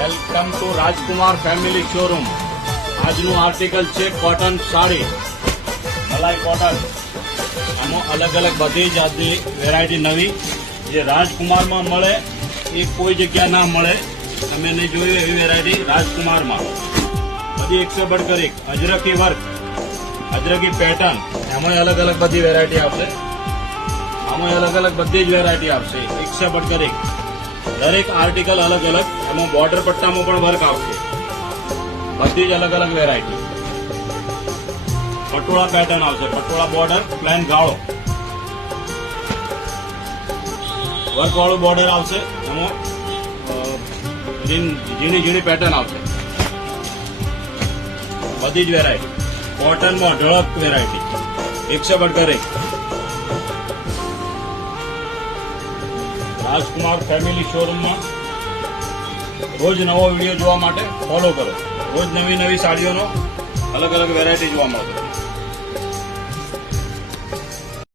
Welcome to Rajkumar family showroom. આજનું article છે cotton sari, મલાઈ cotton. આમાં અલગ અલગ બધી જાતની વેરાયટી નવી જે રાજકુમારમાં મળે એ કોઈ જગ્યા ના મળે. તમે નહીં જોયું એવી વેરાયટી રાજકુમારમાં. બધી 100 અજરકી વર્ક, અજરકી પેટર્ન, એમાં અલગ અલગ બધી વેરાયટી આવશે. આમાં અલગ અલગ બધી જ વેરાયટી આવશે 100 દરેક આર્ટિકલ અલગ અલગ. એમાં બોર્ડર પટ્ટામાં પણ વર્ક આવશે. બધી જ અલગ અલગ વેરાયટી. પટોળા પેટર્ન આવશે, પટોળા બોર્ડર, પ્લેન ગાળો, વર્ક વાળું બોર્ડર આવશે. એમાં ઝીણી ઝીણી પેટર્ન આવશે. બધી જ વેરાયટી કોટનમાં ઢળક વેરાયટી 100 રાજકુમાર ફેમિલી શોરૂમમાં રોજ નવો વિડીયો જોવા માટે ફોલો કરો. રોજ નવી નવી સાડીઓનો અલગ અલગ વેરાયટી જોવા મળશે.